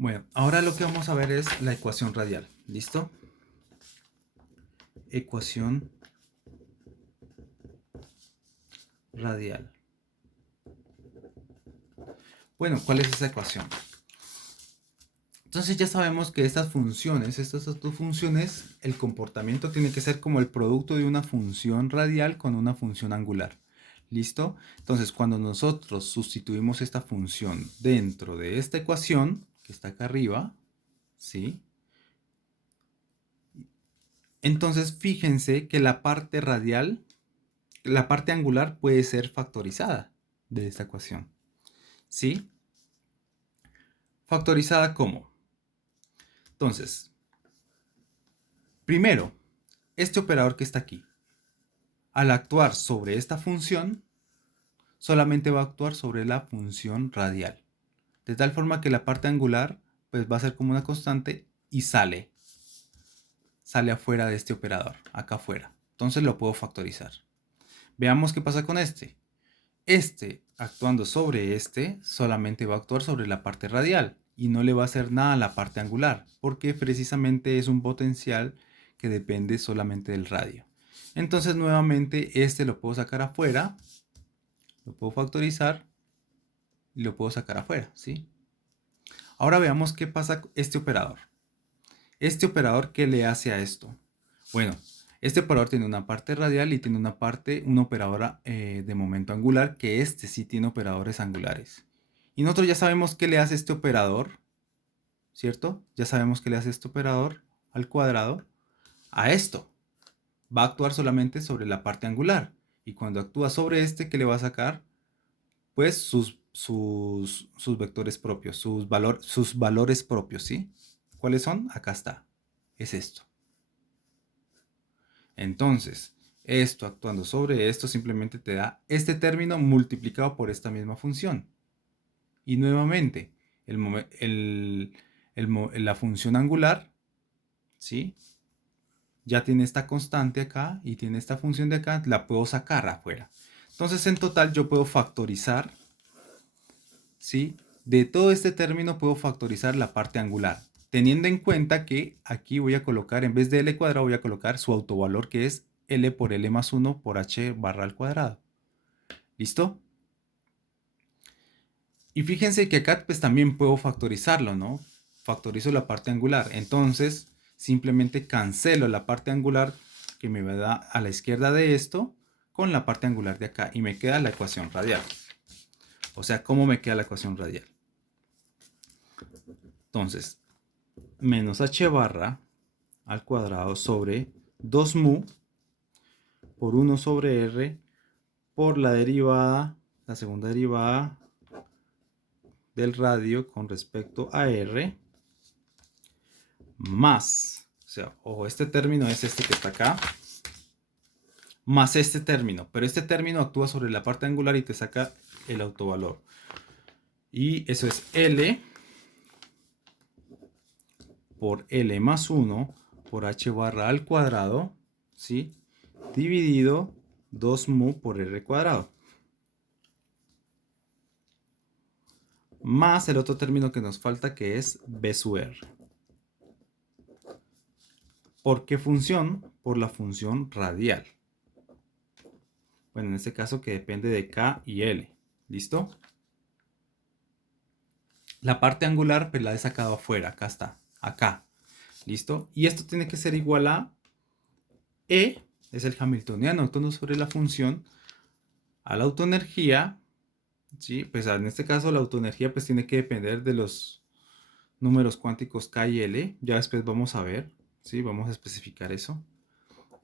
Bueno, ahora lo que vamos a ver es la ecuación radial. ¿Listo? Ecuación radial. Bueno, ¿cuál es esa ecuación? Entonces ya sabemos que estas dos funciones, el comportamiento tiene que ser como el producto de una función radial con una función angular. ¿Listo? Entonces cuando nosotros sustituimos esta función dentro de esta ecuación, que está acá arriba, ¿sí? Entonces fíjense que la parte radial, la parte angular puede ser factorizada de esta ecuación. ¿Sí? ¿Factorizada cómo? Entonces, primero, este operador que está aquí, al actuar sobre esta función, solamente va a actuar sobre la función radial. De tal forma que la parte angular pues va a ser como una constante y sale afuera de este operador, acá afuera. Entonces lo puedo factorizar. Veamos qué pasa con este. Este, actuando sobre este, solamente va a actuar sobre la parte radial y no le va a hacer nada a la parte angular, porque precisamente es un potencial que depende solamente del radio. Entonces nuevamente este lo puedo sacar afuera, lo puedo factorizar y lo puedo sacar afuera, ¿sí? Ahora veamos qué pasa con este operador. Este operador, ¿qué le hace a esto? Bueno, este operador tiene una parte radial y tiene una operadora de momento angular, que este sí tiene operadores angulares. Y nosotros ya sabemos qué le hace este operador, ¿cierto? Ya sabemos qué le hace este operador al cuadrado a esto. Va a actuar solamente sobre la parte angular. Y cuando actúa sobre este, ¿qué le va a sacar? Pues sus vectores propios, sus valores propios, ¿sí? ¿Cuáles son? Acá está. Es esto. Entonces, esto actuando sobre esto simplemente te da este término multiplicado por esta misma función. Y nuevamente, la función angular, ¿sí? Ya tiene esta constante acá y tiene esta función de acá, la puedo sacar afuera. Entonces, en total yo puedo factorizar, ¿sí? De todo este término puedo factorizar la parte angular, teniendo en cuenta que aquí voy a colocar, en vez de L cuadrado, voy a colocar su autovalor, que es L por L más 1 por H barra al cuadrado. ¿Listo? Y fíjense que acá pues también puedo factorizarlo, ¿no? Factorizo la parte angular. Entonces, simplemente cancelo la parte angular que me da a la izquierda de esto con la parte angular de acá y me queda la ecuación radial. O sea, ¿cómo me queda la ecuación radial? Entonces, menos h barra al cuadrado sobre 2 mu por 1 sobre r por la derivada, la segunda derivada del radio con respecto a r, más, o sea, ojo, este término es este que está acá, más este término, pero este término actúa sobre la parte angular y te saca el autovalor. Y eso es L por L más 1 por h barra al cuadrado, ¿sí? Dividido 2 mu por r cuadrado. Más el otro término que nos falta, que es b sub r. ¿Por qué función? Por la función radial. Bueno, en este caso que depende de K y L. ¿Listo? La parte angular pues la he sacado afuera. Acá está. Acá. ¿Listo? Y esto tiene que ser igual a E, es el hamiltoniano autónomo sobre la función, a la autoenergía. ¿Sí? Pues en este caso la autoenergía pues tiene que depender de los números cuánticos K y L. Ya después vamos a ver. ¿Sí? Vamos a especificar eso.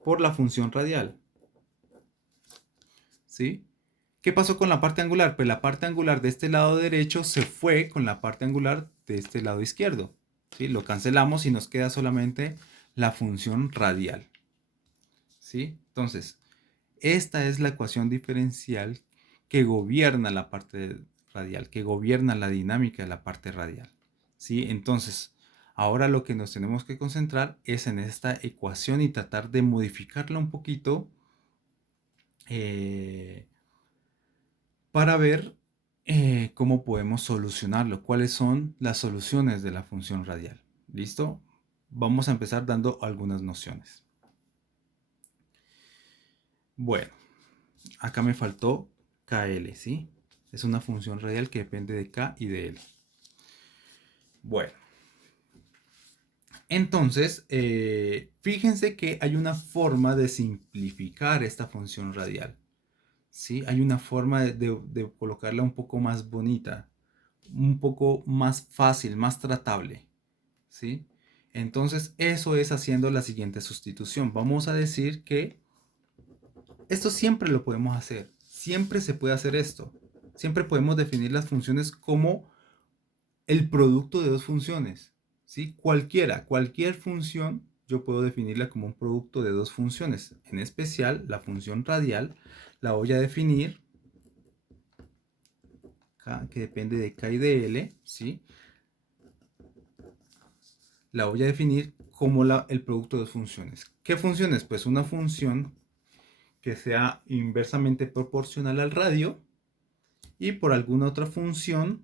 Por la función radial. ¿Sí? ¿Qué pasó con la parte angular? Pues la parte angular de este lado derecho se fue con la parte angular de este lado izquierdo. ¿Sí? Lo cancelamos y nos queda solamente la función radial. ¿Sí? Entonces, esta es la ecuación diferencial que gobierna la parte radial, que gobierna la dinámica de la parte radial. ¿Sí? Entonces, ahora lo que nos tenemos que concentrar es en esta ecuación y tratar de modificarla un poquito para ver cómo podemos solucionarlo, cuáles son las soluciones de la función radial. ¿Listo? Vamos a empezar dando algunas nociones. Bueno, acá me faltó KL, ¿sí? Es una función radial que depende de K y de L. Bueno, entonces, fíjense que hay una forma de simplificar esta función radial, ¿sí? Hay una forma de colocarla un poco más bonita, un poco más fácil, más tratable, ¿sí? Entonces, eso es haciendo la siguiente sustitución. Vamos a decir que esto siempre lo podemos hacer, siempre se puede hacer esto. Siempre podemos definir las funciones como el producto de dos funciones, ¿sí? Cualquier función, yo puedo definirla como un producto de dos funciones. En especial, la función radial la voy a definir, que depende de K y de L, ¿sí? La voy a definir como el producto de dos funciones. ¿Qué funciones? Pues una función que sea inversamente proporcional al radio y por alguna otra función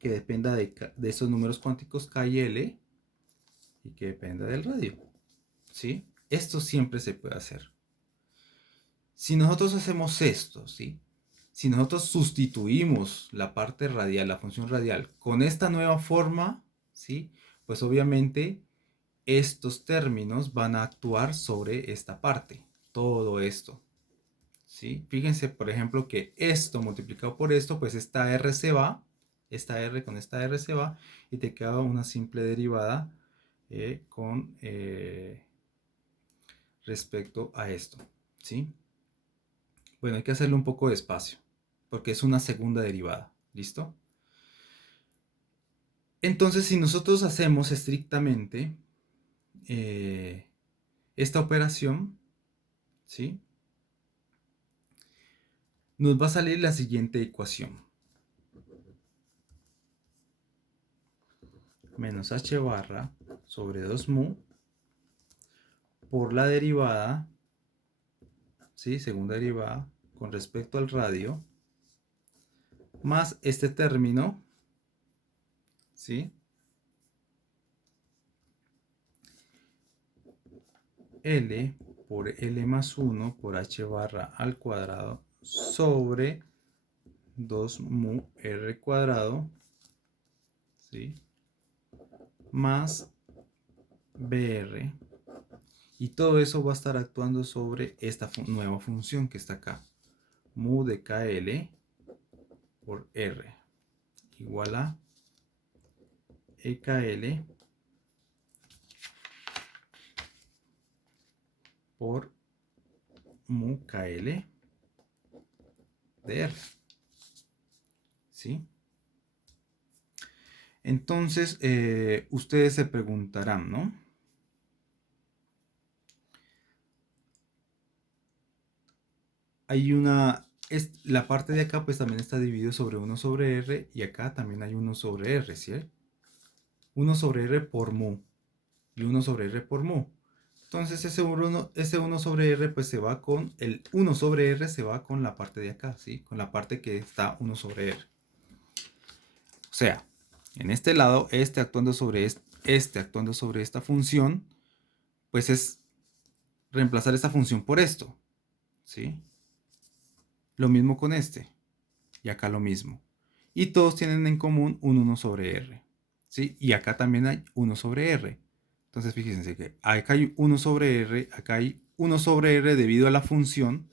que dependa de esos números cuánticos K y L y que dependa del radio, ¿sí? Esto siempre se puede hacer. Si nosotros hacemos esto, ¿sí? Si nosotros sustituimos la parte radial, la función radial, con esta nueva forma, ¿sí? Pues obviamente estos términos van a actuar sobre esta parte, todo esto, ¿sí? Fíjense, por ejemplo, que esto multiplicado por esto, pues esta R se va, esta R con esta R se va, y te queda una simple derivada con respecto a esto, ¿sí? Bueno, hay que hacerlo un poco despacio, porque es una segunda derivada, ¿listo? Entonces, si nosotros hacemos estrictamente esta operación, ¿sí? Nos va a salir la siguiente ecuación. Menos h barra sobre 2 mu por la derivada, ¿sí? Segunda derivada con respecto al radio, más este término, ¿sí? L por L más 1 por h barra al cuadrado sobre 2 mu r cuadrado, ¿sí? Más br, y todo eso va a estar actuando sobre esta nueva función que está acá, mu de kl por r igual a ekl por mu kl de r, ¿sí? Entonces, ustedes se preguntarán, ¿no? Hay la parte de acá pues también está dividido sobre 1 sobre r, y acá también hay 1 sobre r, ¿sí? 1 sobre r por mu y 1 sobre r por mu. Entonces ese 1 sobre r pues se va con, el 1 sobre r se va con la parte de acá, ¿sí? Con la parte que está 1 sobre r. O sea, en este lado, actuando sobre actuando sobre esta función, pues es reemplazar esta función por esto, ¿sí? Lo mismo con este, y acá lo mismo. Y todos tienen en común un 1 sobre r, ¿sí? Y acá también hay 1 sobre r. Entonces fíjense que acá hay 1 sobre r, acá hay 1 sobre r debido a la función,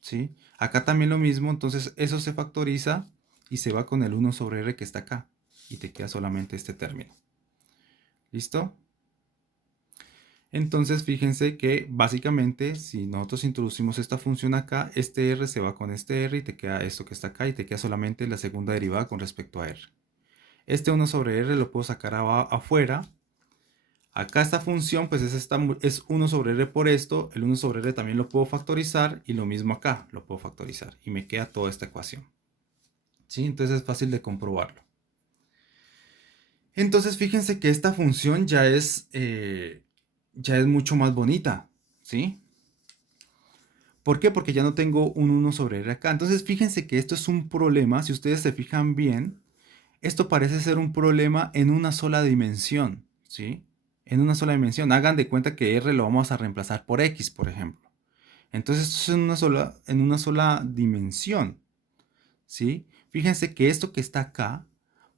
¿sí? Acá también lo mismo, entonces eso se factoriza y se va con el 1 sobre r que está acá, y te queda solamente este término. ¿Listo? Entonces fíjense que básicamente si nosotros introducimos esta función acá, este r se va con este r y te queda esto que está acá, y te queda solamente la segunda derivada con respecto a r. Este 1 sobre r lo puedo sacar afuera. Acá esta función pues es 1 sobre r por esto, el 1 sobre r también lo puedo factorizar, y lo mismo acá lo puedo factorizar, y me queda toda esta ecuación, ¿sí? Entonces es fácil de comprobarlo. Entonces fíjense que esta función ya es mucho más bonita, ¿sí? ¿Por qué? Porque ya no tengo un 1 sobre R acá. Entonces fíjense que esto es un problema, si ustedes se fijan bien, esto parece ser un problema en una sola dimensión, ¿sí? En una sola dimensión. Hagan de cuenta que R lo vamos a reemplazar por X, por ejemplo. Entonces esto es en una sola dimensión, ¿sí? Fíjense que esto que está acá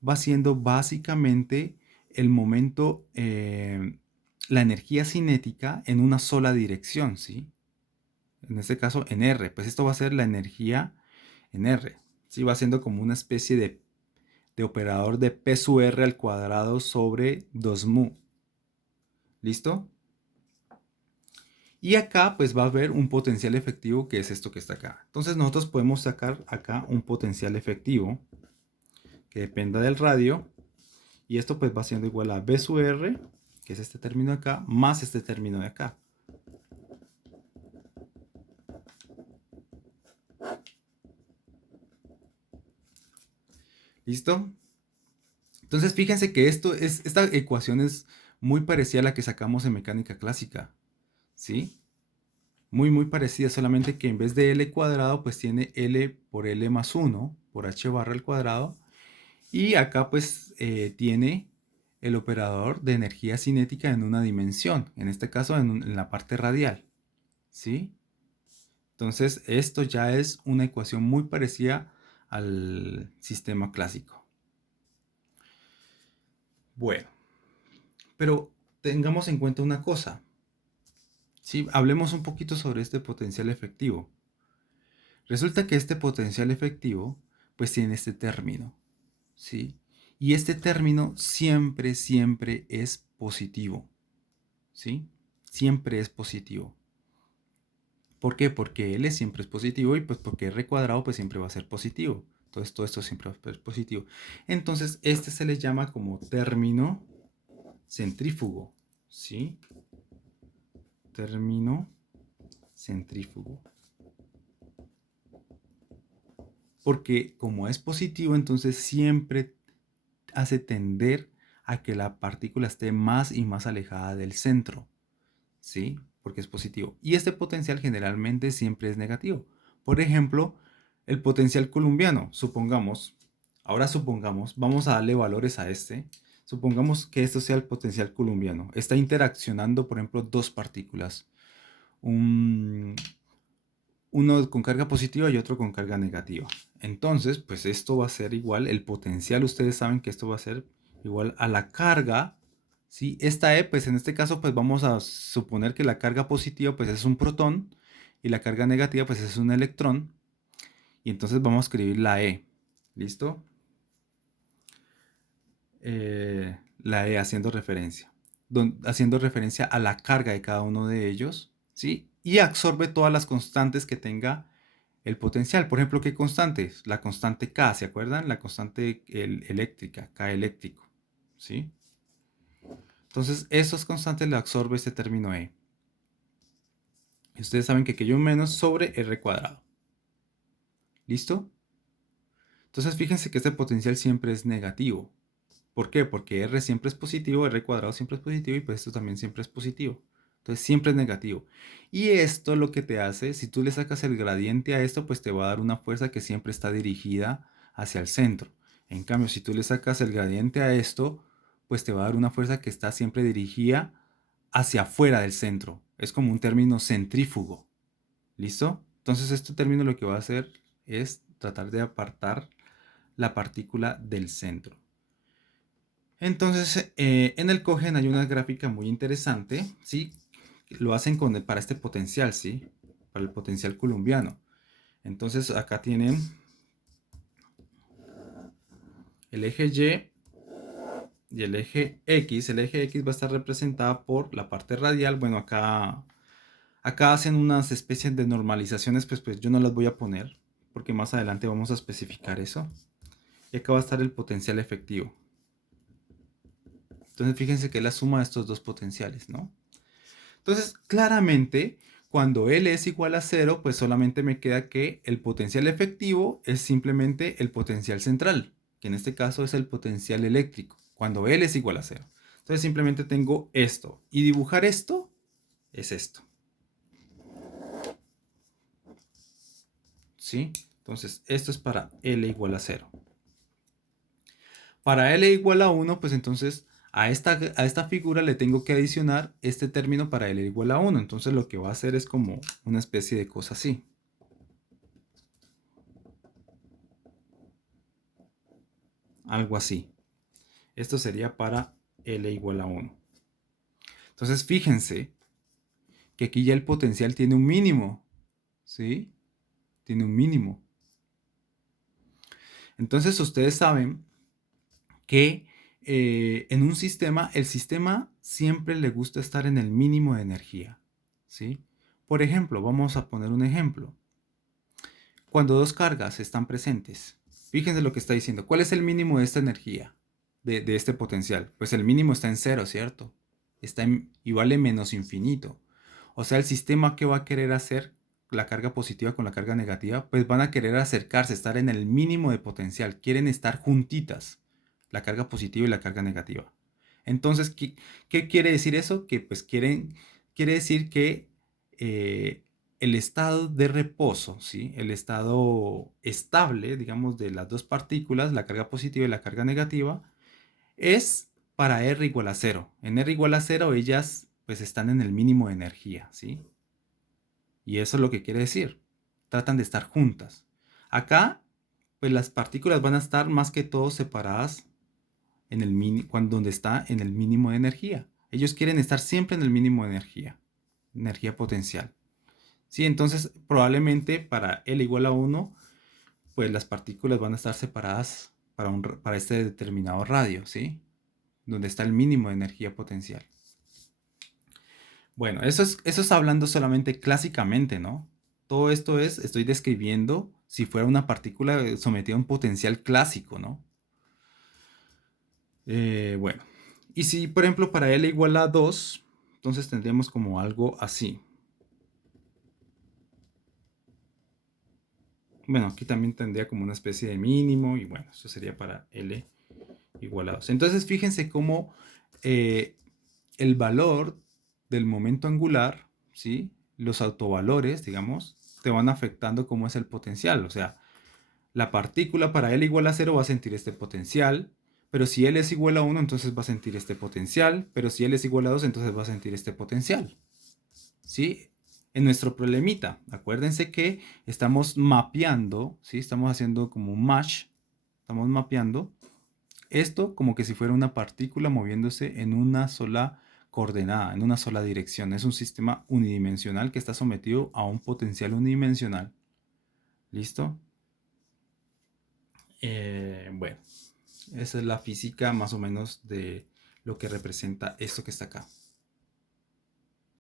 va siendo básicamente el momento, la energía cinética en una sola dirección, ¿sí? En este caso en R, pues esto va a ser la energía en R, ¿sí? Va siendo como una especie de operador de P sub R al cuadrado sobre 2 mu. ¿Listo? Y acá pues va a haber un potencial efectivo que es esto que está acá. Entonces nosotros podemos sacar acá un potencial efectivo que dependa del radio. Y esto pues va siendo igual a B sub R, que es este término de acá, más este término de acá. ¿Listo? Entonces fíjense que esta ecuación es muy parecida a la que sacamos en mecánica clásica. ¿Sí? Muy parecida, solamente que en vez de L cuadrado, pues tiene L por L más 1, por H barra al cuadrado. Y acá pues tiene el operador de energía cinética en una dimensión, en este caso en la parte radial. ¿Sí? Entonces esto ya es una ecuación muy parecida al sistema clásico. Bueno, pero tengamos en cuenta una cosa. ¿Sí? Hablemos un poquito sobre este potencial efectivo. Resulta que este potencial efectivo pues tiene este término, ¿sí? Y este término siempre es positivo, ¿sí? Siempre es positivo. ¿Por qué? Porque L siempre es positivo y pues porque R cuadrado pues siempre va a ser positivo. Entonces todo esto siempre va a ser positivo. Entonces este se le llama como término centrífugo, ¿sí? Término centrífugo. Porque como es positivo, entonces siempre hace tender a que la partícula esté más y más alejada del centro, ¿sí? Porque es positivo. Y este potencial generalmente siempre es negativo. Por ejemplo, el potencial colombiano, ahora supongamos, vamos a darle valores a este. Supongamos que esto sea el potencial colombiano. Está interaccionando, por ejemplo, dos partículas. Uno con carga positiva y otro con carga negativa. Entonces, pues esto va a ser igual, el potencial, ustedes saben que esto va a ser igual a la carga, ¿sí? Esta E, pues en este caso, pues vamos a suponer que la carga positiva, pues es un protón, y la carga negativa, pues es un electrón, y entonces vamos a escribir la E, ¿listo? La E haciendo referencia a la carga de cada uno de ellos, ¿sí? Y absorbe todas las constantes que tenga el potencial. Por ejemplo, ¿qué constantes? La constante K, ¿se acuerdan? La constante eléctrica, K eléctrico, ¿sí? Entonces, esos constantes le absorbe este término E. Y ustedes saben que aquello menos sobre R cuadrado. ¿Listo? Entonces, fíjense que este potencial siempre es negativo. ¿Por qué? Porque R siempre es positivo, R cuadrado siempre es positivo y pues esto también siempre es positivo. Entonces siempre es negativo. Y esto lo que te hace, si tú le sacas el gradiente a esto, pues te va a dar una fuerza que siempre está dirigida hacia el centro. En cambio, si tú le sacas el gradiente a esto, pues te va a dar una fuerza que está siempre dirigida hacia afuera del centro. Es como un término centrífugo. ¿Listo? Entonces este término lo que va a hacer es tratar de apartar la partícula del centro. Entonces, en el Cogen hay una gráfica muy interesante, ¿sí? Lo hacen para este potencial, ¿sí? Para el potencial colombiano. Entonces, acá tienen el eje Y el eje X. El eje X va a estar representada por la parte radial. Bueno, acá hacen unas especies de normalizaciones, pues yo no las voy a poner, porque más adelante vamos a especificar eso. Y acá va a estar el potencial efectivo. Entonces, fíjense que es la suma de estos dos potenciales, ¿no? Entonces, claramente, cuando L es igual a 0, pues solamente me queda que el potencial efectivo es simplemente el potencial central, que en este caso es el potencial eléctrico, cuando L es igual a 0. Entonces simplemente tengo esto. Y dibujar esto es esto. ¿sí? Entonces, esto es para L igual a 0. Para L igual a 1, pues entonces a esta figura le tengo que adicionar este término para L igual a 1. Entonces lo que va a hacer es como una especie de cosa así. Algo así. Esto sería para L igual a 1. Entonces fíjense que aquí ya el potencial tiene un mínimo, ¿sí? Tiene un mínimo. Entonces ustedes saben que en un sistema, el sistema siempre le gusta estar en el mínimo de energía, ¿sí? Por ejemplo, vamos a poner un ejemplo. Cuando dos cargas están presentes, fíjense lo que está diciendo. ¿Cuál es el mínimo de esta energía, de este potencial? Pues el mínimo está en cero, ¿cierto? Y vale menos infinito. O sea, el sistema, ¿qué va a querer hacer? La carga positiva con la carga negativa, pues van a querer acercarse, estar en el mínimo de potencial. Quieren estar juntitas, la carga positiva y la carga negativa. Entonces, ¿qué quiere decir eso? Que pues quiere decir que el estado de reposo, ¿sí? El estado estable, digamos, de las dos partículas, la carga positiva y la carga negativa, es para R igual a 0. En R igual a 0 ellas pues están en el mínimo de energía, ¿sí? Y eso es lo que quiere decir. Tratan de estar juntas. Acá, pues las partículas van a estar más que todo separadas en donde está en el mínimo de energía. Ellos quieren estar siempre en el mínimo de energía potencial. Sí, entonces probablemente para L igual a 1, pues las partículas van a estar separadas para este determinado radio, ¿sí? Donde está el mínimo de energía potencial. Bueno, eso es hablando solamente clásicamente, ¿no? Todo esto estoy describiendo si fuera una partícula sometida a un potencial clásico, ¿no? Bueno, y si por ejemplo para L igual a 2, entonces tendríamos como algo así. Bueno, aquí también tendría como una especie de mínimo y bueno, eso sería para L igual a 2. Entonces fíjense cómo el valor del momento angular, ¿sí? Los autovalores, digamos, te van afectando cómo es el potencial. O sea, la partícula para L igual a 0 va a sentir este potencial, pero si L es igual a 1, entonces va a sentir este potencial, pero si L es igual a 2, entonces va a sentir este potencial. ¿Sí? En nuestro problemita, acuérdense que estamos mapeando, ¿sí? Estamos haciendo como un match, estamos mapeando esto como que si fuera una partícula moviéndose en una sola coordenada, en una sola dirección. Es un sistema unidimensional que está sometido a un potencial unidimensional. ¿Listo? Bueno, esa es la física más o menos de lo que representa esto que está acá.